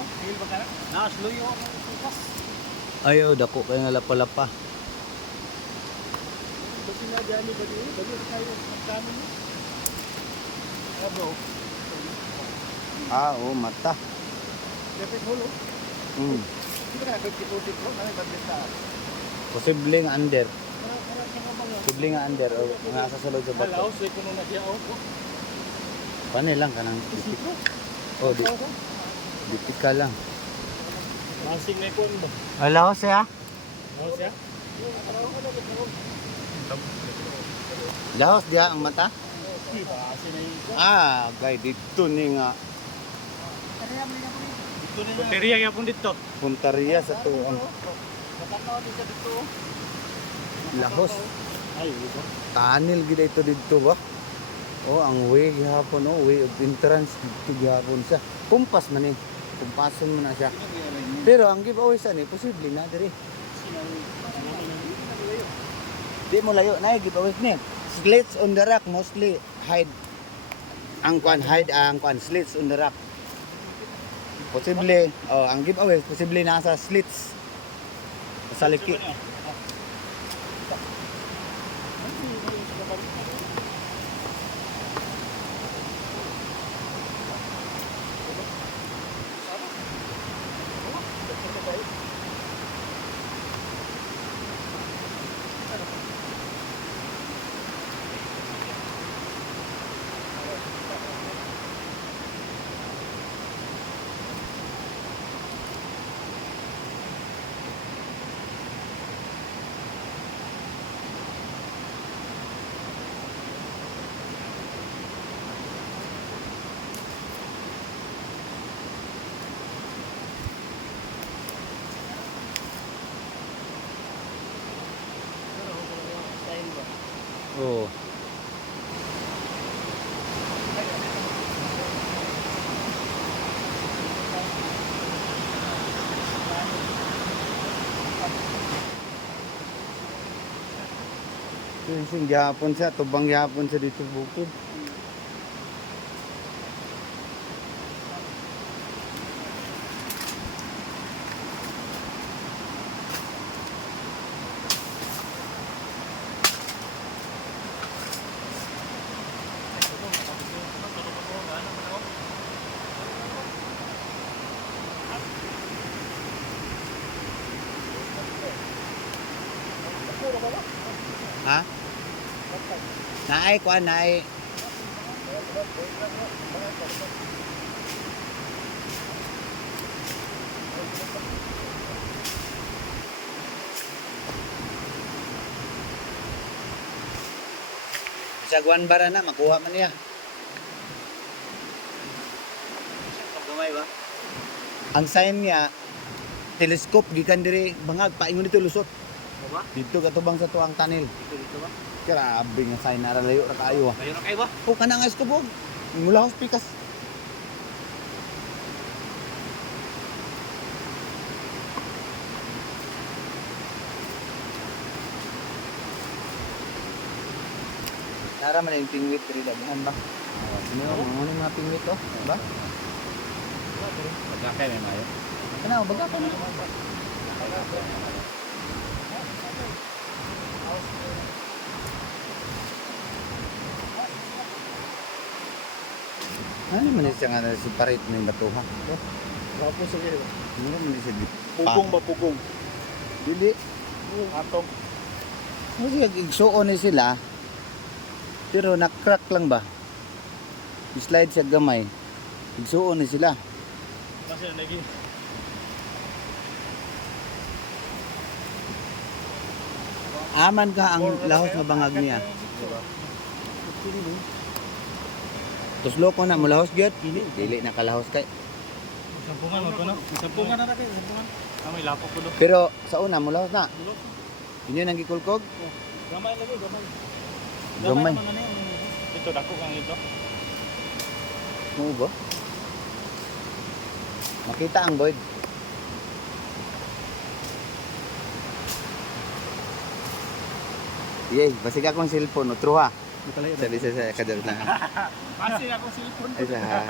Hil ba ka na? Nakasluyo ako ng sukas. Ayaw, dako kayo nga lapa-lapa. Basi na dyan ni Bagi. Bagi tayo. Magkano mo? Bro. Ah, oo, mata. Dapat hulo. Hindi ka na pagkiputik ko. Ano yung bagay sa... Posible nga under. Para sa kabang. Posible nga under. O, nga sa sulod sa bato. Halaw, so ito nung nagyaw ko. Panay lang ka ng dipit. Oh, dipit ka lang. Masing na ikon ba? Hello, siya? Oo siya? Lahos dia ang mata? Di ba? Asin na yung... Ah, kay dito ni nga Punteriya nga po dito. punteriya sa tuong Matanaw din sa dito. lahos. Ay, iba. Tunnel gid ito dito ba? Oh, ang way gihapon, oh, way of entrance dito gihapon siya. Kumpas man eh. Kumpason mo na siya. Pero ang giveaway sa ni posible na diri. Di mo layo na giveaway ni. Slits on the rock mostly hide ang kwan slits on the rock. Posible ang giveaway posible nasa slits. Sa liki. Oh. Sing gihapon siya, tubang gihapon siya dito bukid. Ha? Naay kuan naay. Sa guan bara na makuha man niya. Gamay ba? Ang sign niya telescope gikan diri bangag paingon dito lusot. Ba? Dito katubang sa tuang tunnel. Dito ba? Grabe nga sign na layo ra kaayo. Kayo na kayo ba? O kana nga iskubog. Mula hospitas. Nara man yung pingwit diri daghan ba? Sino yung mga pingwit to? Ba? Magkakay may mayo. Kana baga pa na. Ano man siya nga separate ng batuha? Wapo sa gilid. Ano man siya Pugong ba pugong? Dili. Atong. Kasi igsuon ni sila. Pero nak-crack lang ba? I-slide siya gamay. Igsuon ni sila. Kasi lagi. Aman ka ang lahos nga bangag niya. Tuslo ko na mo lahos gyud. Dili na kalahos kay. Sampungan mo ko no? Sampungan na natin, sampungan. May lapok ko do. Pero sa una mo lahos na. Inyo nang gikulkog? Gamay lagi, gamay. Gamay. naman ano yun. Ito dako kang ito. Mo ba? Makita ang Boyd. Yay, basig akong cellphone, no, true ha. Sabi sa kadal na. Kasi ako cellphone ko. Isa ha.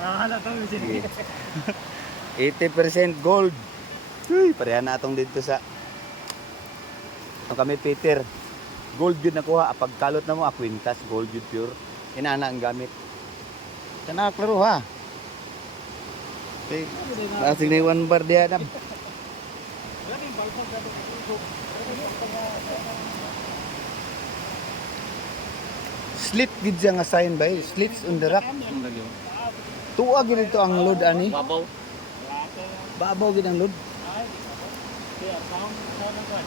Hala to, Sige. 80% gold. Uy, pareha na atong dito sa kami Peter. Gold yun nakuha. Pagkalot na mo, kwintas, gold yun pure. Inana ang gamit. Sana klaro ha. Okay. Lasing na yung 1 bar diyan. Daming balbog na ito. Slit gid siya nga sign ba? Slits on the rock. Tuwa gid ito ang load ani. Babaw. Babaw gid ang load. Ay, kaya sound ng kan.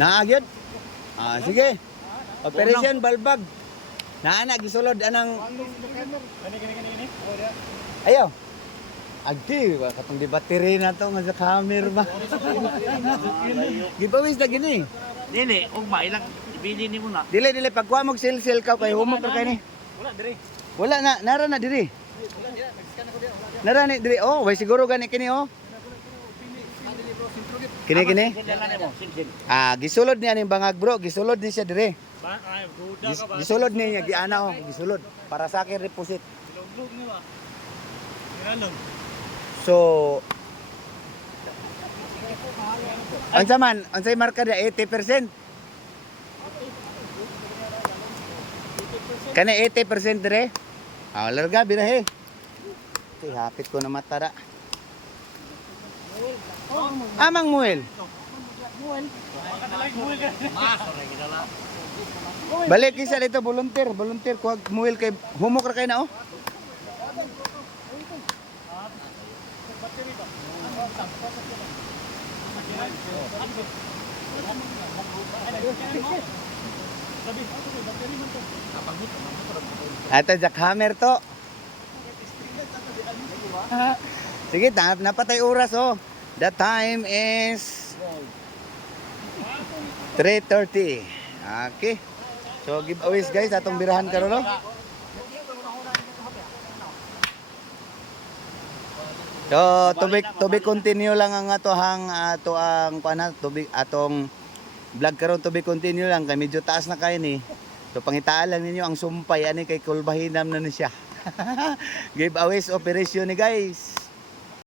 Naagyod? Ah, sige. Operation Balbag. Naana gisulod anang Kani. ayaw. Agdi, katong di battery na to nga sa camera ba. Gibawis na gini. Dili, ugma ilang ibili nimo na. Dili pagkuha mo sel ka kay humok ra kay ni. Wala dire. Wala na, nara na diri. Nara ni diri. Oh, way siguro gani kini oh. Kini. Dala nimo, sin. Ah, gisulod niya ning bangag bro, gisulod ni siya diri. Ba ay buda ka ba? Gisulod niya giana oh, gisulod para sa akin deposit. Log ni ba? Kinalong. So Unsa man, unsay marka dia 80%? Kani 80% dire? Ah, larga birahe. Okay, hapit ko na matara. Amang muel. Mas ora gidala. Balik isa dito volunteer kuha muel kay humok ra kay na oh. Ato jackhammer to. Sige, napatay oras oh. The time is 3:30. Okay. So giveaways guys atong birahan karon no. So to be continue lang ang ato ang kuana atong vlog karon to be continue lang kay medyo taas na kay ni. So pangitaan lang ninyo ang sumpay ani kay kulbahinam na ni siya. Giveaways operation ni guys.